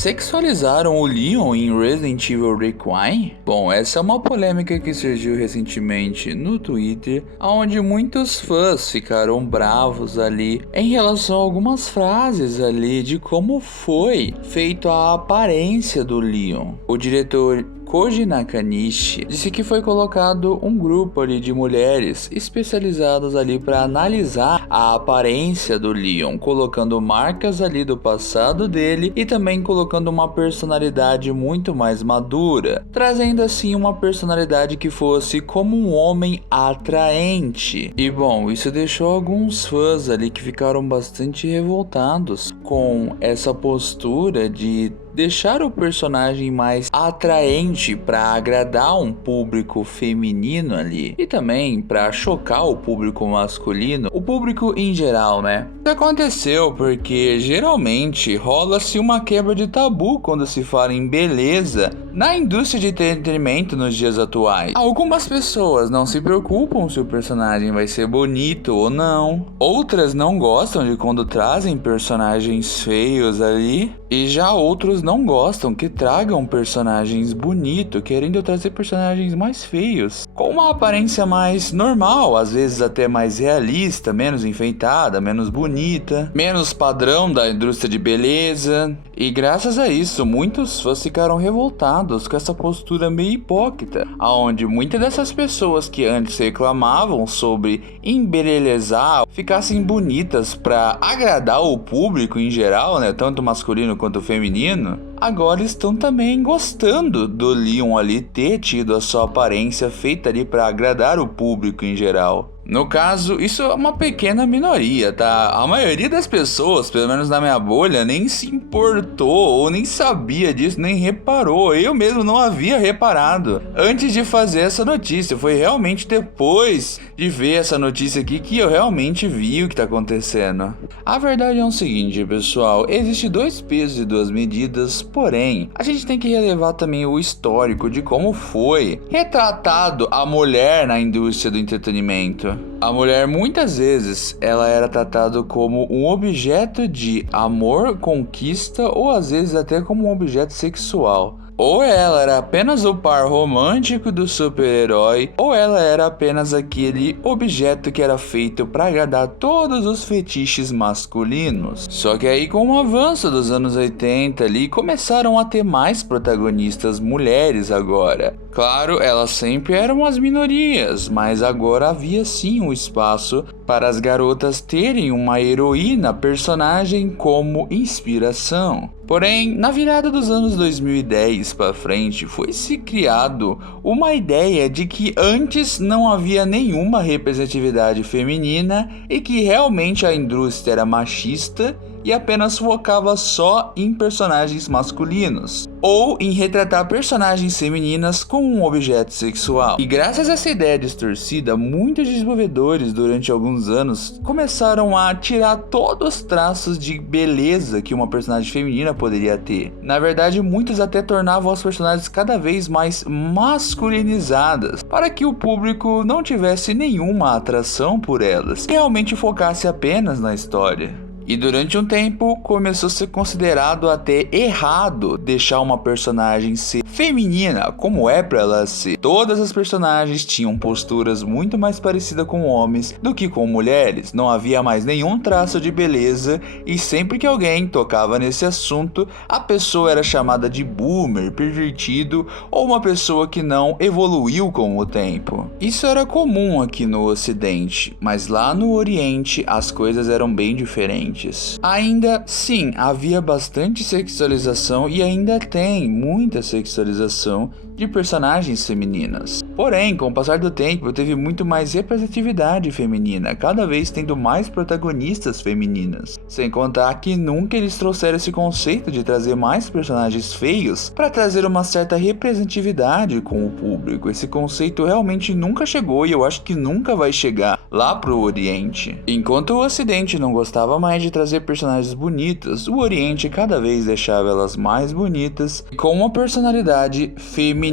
Sexualizaram o Leon em Resident Evil Requiem? Bom, essa é uma polêmica que surgiu recentemente no Twitter, onde muitos fãs ficaram bravos ali em relação a algumas frases ali de como foi feito a aparência do Leon. O diretor Koji Nakanishi disse que foi colocado um grupo ali de mulheres especializadas ali para analisar a aparência do Leon, colocando marcas ali do passado dele e também colocando uma personalidade muito mais madura, trazendo assim uma personalidade que fosse como um homem atraente. E bom, isso deixou alguns fãs ali que ficaram bastante revoltados com essa postura de deixar o personagem mais atraente para agradar um público feminino ali e também para chocar o público masculino, o público em geral, né? Isso aconteceu porque geralmente rola-se uma quebra de tabu quando se fala em beleza na indústria de entretenimento nos dias atuais. Algumas pessoas não se preocupam se o personagem vai ser bonito ou não, outras não gostam de quando trazem personagens feios ali, e já outros não gostam que tragam personagens bonitos, querendo trazer personagens mais feios, com uma aparência mais normal, às vezes até mais realista, menos enfeitada, menos bonita, menos padrão da indústria de beleza. E graças a isso, muitos fãs ficaram revoltados com essa postura meio hipócrita, onde muitas dessas pessoas que antes reclamavam sobre embelezar, ficassem bonitas para agradar o público em geral, né, tanto masculino quanto feminino, agora estão também gostando do Leon ali ter tido a sua aparência feita ali para agradar o público em geral. No caso, isso é uma pequena minoria, tá? A maioria das pessoas, pelo menos na minha bolha, nem se importou ou nem sabia disso, nem reparou. Eu mesmo não havia reparado antes de fazer essa notícia. Foi realmente depois de ver essa notícia aqui que eu realmente vi o que tá acontecendo. A verdade é o seguinte, pessoal, existe dois pesos e duas medidas, porém, a gente tem que relevar também o histórico de como foi retratado a mulher na indústria do entretenimento. A mulher muitas vezes ela era tratada como um objeto de amor, conquista ou às vezes até como um objeto sexual. Ou ela era apenas o par romântico do super-herói, ou ela era apenas aquele objeto que era feito para agradar todos os fetiches masculinos. Só que aí com o avanço dos anos 80 ali, começaram a ter mais protagonistas mulheres agora. Claro, elas sempre eram as minorias, mas agora havia sim um espaço para as garotas terem uma heroína personagem como inspiração. Porém, na virada dos anos 2010 para frente, foi se criado uma ideia de que antes não havia nenhuma representatividade feminina e que realmente a indústria era machista e apenas focava só em personagens masculinos, ou em retratar personagens femininas como um objeto sexual. E graças a essa ideia distorcida, muitos desenvolvedores durante alguns anos começaram a tirar todos os traços de beleza que uma personagem feminina poderia ter. Na verdade, muitos até tornavam as personagens cada vez mais masculinizadas, para que o público não tivesse nenhuma atração por elas, e realmente focasse apenas na história. E durante um tempo começou a ser considerado até errado deixar uma personagem ser feminina, como é pra ela ser. Todas as personagens tinham posturas muito mais parecidas com homens do que com mulheres. Não havia mais nenhum traço de beleza e sempre que alguém tocava nesse assunto, a pessoa era chamada de boomer, pervertido ou uma pessoa que não evoluiu com o tempo. Isso era comum aqui no Ocidente, mas lá no Oriente as coisas eram bem diferentes. Ainda sim, havia bastante sexualização e ainda tem muita sexualização de personagens femininas. Porém, com o passar do tempo, teve muito mais representatividade feminina, cada vez tendo mais protagonistas femininas. Sem contar que nunca eles trouxeram esse conceito de trazer mais personagens feios para trazer uma certa representatividade com o público. Esse conceito realmente nunca chegou e eu acho que nunca vai chegar lá pro Oriente. Enquanto o Ocidente não gostava mais de trazer personagens bonitas, o Oriente cada vez deixava elas mais bonitas e com uma personalidade feminina.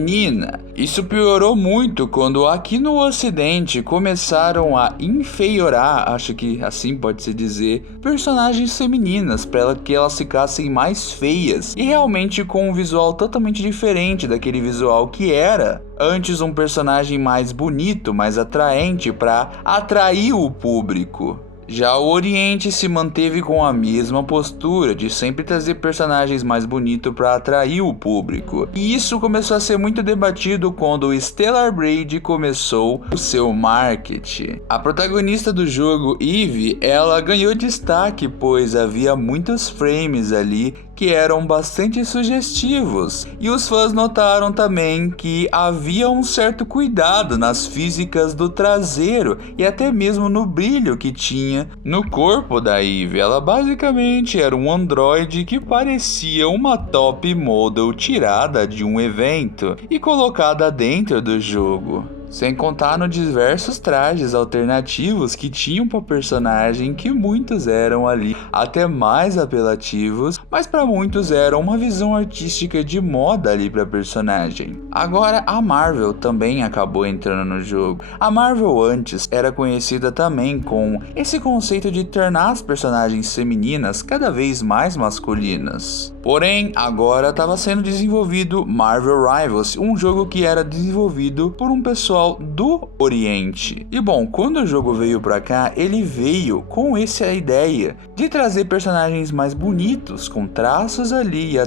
Isso piorou muito quando aqui no ocidente começaram a enfeiorar, acho que assim pode se dizer, personagens femininas para que elas ficassem mais feias e realmente com um visual totalmente diferente daquele visual que era antes um personagem mais bonito, mais atraente para atrair o público. Já o Oriente se manteve com a mesma postura de sempre trazer personagens mais bonitos para atrair o público. E isso começou a ser muito debatido quando o Stellar Blade começou o seu marketing. A protagonista do jogo, Eve, ela ganhou destaque pois havia muitos frames ali que eram bastante sugestivos. E os fãs notaram também que havia um certo cuidado nas físicas do traseiro e até mesmo no brilho que tinha no corpo da Eve. Ela basicamente era um androide que parecia uma top model tirada de um evento e colocada dentro do jogo. Sem contar nos diversos trajes alternativos que tinham para personagem, que muitos eram ali até mais apelativos, mas para muitos eram uma visão artística de moda ali para personagem. Agora a Marvel também acabou entrando no jogo. A Marvel antes era conhecida também com esse conceito de tornar as personagens femininas cada vez mais masculinas. Porém, agora estava sendo desenvolvido Marvel Rivals, um jogo que era desenvolvido por um pessoal do Oriente. E bom, quando o jogo veio pra cá, ele veio com essa ideia de trazer personagens mais bonitos, com traços ali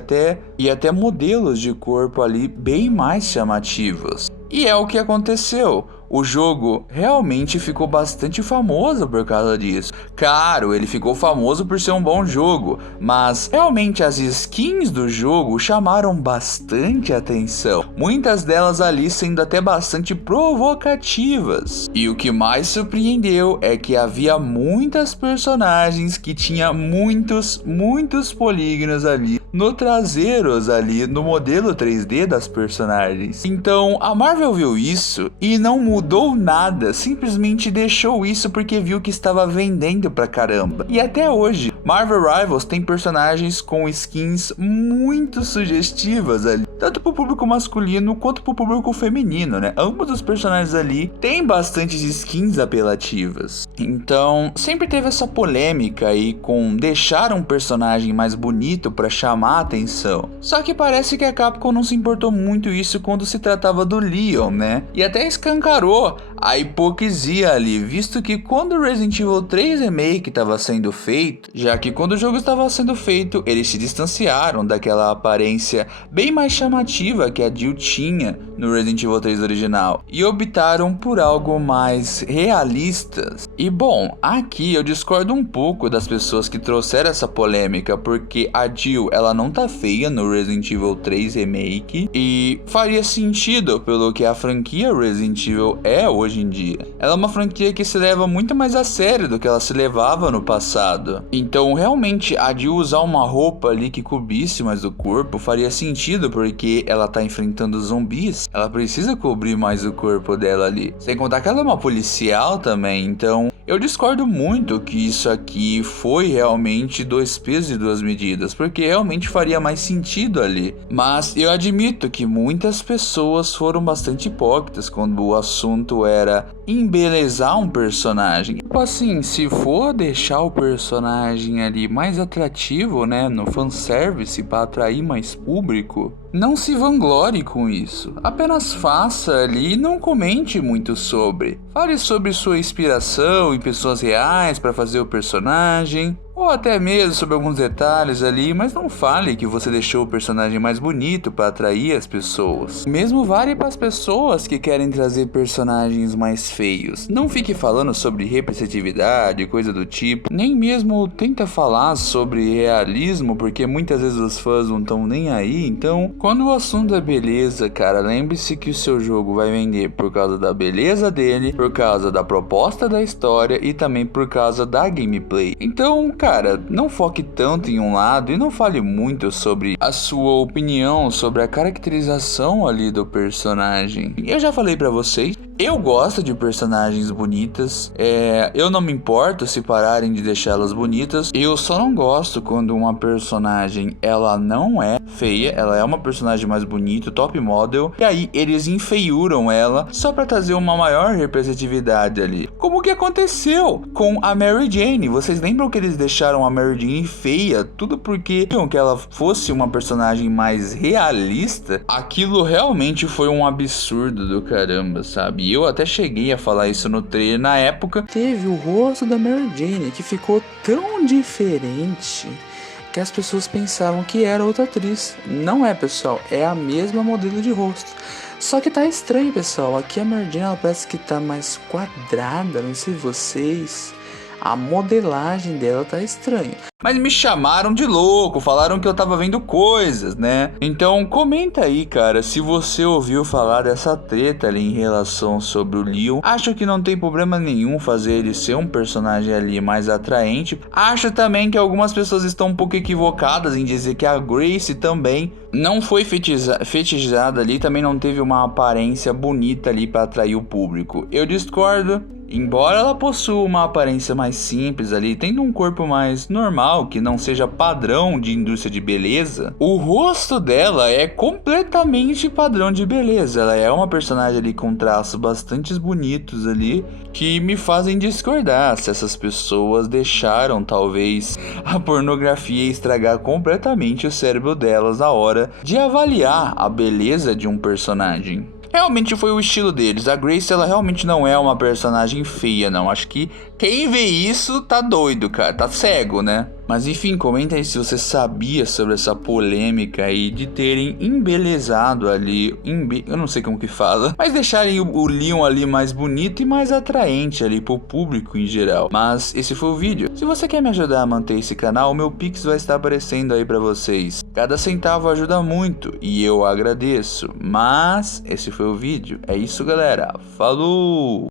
e até modelos de corpo ali bem mais chamativos. E é o que aconteceu. O jogo realmente ficou bastante famoso por causa disso. Claro, ele ficou famoso por ser um bom jogo, mas realmente as skins do jogo chamaram bastante atenção. Muitas delas ali sendo até bastante provocativas. E o que mais surpreendeu é que havia muitas personagens que tinha muitos polígonos ali no traseiros ali no modelo 3D das personagens. Então a Marvel viu isso e não mudou nada, simplesmente deixou isso porque viu que estava vendendo pra caramba. E até hoje, Marvel Rivals tem personagens com skins muito sugestivas ali, tanto pro público masculino quanto pro público feminino, né? Ambos os personagens ali têm bastantes skins apelativas. Então, sempre teve essa polêmica aí com deixar um personagem mais bonito pra chamar a atenção. Só que parece que a Capcom não se importou muito isso quando se tratava do Leon, né? E até escancarou a hipocrisia ali, visto que quando o Resident Evil 3 Remake estava sendo feito, já que quando o jogo estava sendo feito, eles se distanciaram daquela aparência bem mais chamativa que a Jill tinha no Resident Evil 3 original e optaram por algo mais realistas. E bom, aqui eu discordo um pouco das pessoas que trouxeram essa polêmica, porque a Jill, ela não tá feia no Resident Evil 3 Remake e faria sentido pelo que a franquia Resident Evil é hoje em dia. Ela é uma franquia que se leva muito mais a sério do que ela se levava no passado. Então realmente a Jill usar uma roupa ali que cobrisse mais o corpo faria sentido, porque ela tá enfrentando zumbis, ela precisa cobrir mais o corpo dela ali. Sem contar que ela é uma policial também, então eu discordo muito que isso aqui foi realmente 2 pesos e 2 medidas, porque realmente faria mais sentido ali. Mas eu admito que muitas pessoas foram bastante hipócritas quando o assunto era embelezar um personagem. Tipo assim, se for deixar o personagem ali mais atrativo, né, no fanservice para atrair mais público, não se vanglorie com isso. Apenas faça ali e não comente muito sobre. Fale sobre sua inspiração em pessoas reais para fazer o personagem, ou até mesmo sobre alguns detalhes ali, mas não fale que você deixou o personagem mais bonito para atrair as pessoas. Mesmo vale para as pessoas que querem trazer personagens mais feios. Não fique falando sobre representatividade, coisa do tipo, nem mesmo tenta falar sobre realismo, porque muitas vezes os fãs não estão nem aí. Então, quando o assunto é beleza, cara, lembre-se que o seu jogo vai vender por causa da beleza dele, por causa da proposta da história e também por causa da gameplay. Então, cara, não foque tanto em um lado e não fale muito sobre a sua opinião sobre a caracterização ali do personagem. Eu já falei pra vocês, Eu gosto de personagens bonitas, eu não me importo se pararem de deixá-las bonitas. Eu só não gosto quando uma personagem, ela não é feia, ela é uma personagem mais bonita, top model, e aí eles enfeiuram ela só pra trazer uma maior representatividade ali. Como que aconteceu com a Mary Jane? Vocês lembram que eles deixaram a Mary Jane feia? Tudo porque queriam que ela fosse uma personagem mais realista? Aquilo realmente foi um absurdo do caramba, sabe? E eu até cheguei a falar isso no trailer na época. Teve o rosto da Mary Jane que ficou tão diferente que as pessoas pensavam que era outra atriz. Não é, pessoal, é a mesma modelo de rosto. Só que tá estranho, pessoal. Aqui a Mary Jane, ela parece que tá mais quadrada, não sei vocês. A modelagem dela tá estranha. Mas me chamaram de louco, falaram que eu tava vendo coisas, né? Então comenta aí, cara, se você ouviu falar dessa treta ali em relação sobre o Leon. Acho que não tem problema nenhum fazer ele ser um personagem ali mais atraente. Acho também que algumas pessoas estão um pouco equivocadas em dizer que a Grace também não foi fetichizada ali, também não teve uma aparência bonita ali pra atrair o público. Eu discordo. Embora ela possua uma aparência mais simples ali, tendo um corpo mais normal, que não seja padrão de indústria de beleza, o rosto dela é completamente padrão de beleza. Ela é uma personagem ali com traços bastante bonitos ali, que me fazem discordar se essas pessoas deixaram talvez a pornografia estragar completamente o cérebro delas na hora de avaliar a beleza de um personagem. Realmente foi o estilo deles. A Grace, ela realmente não é uma personagem feia, não. Acho que quem vê isso tá doido, cara. Tá cego, né? Mas enfim, comenta aí se você sabia sobre essa polêmica aí de terem embelezado ali, eu não sei como que fala, mas deixarem o Leon ali mais bonito e mais atraente ali pro público em geral. Mas esse foi o vídeo. Se você quer me ajudar a manter esse canal, o meu Pix vai estar aparecendo aí pra vocês. Cada centavo ajuda muito e eu agradeço. Mas esse foi o vídeo. É isso, galera. Falou!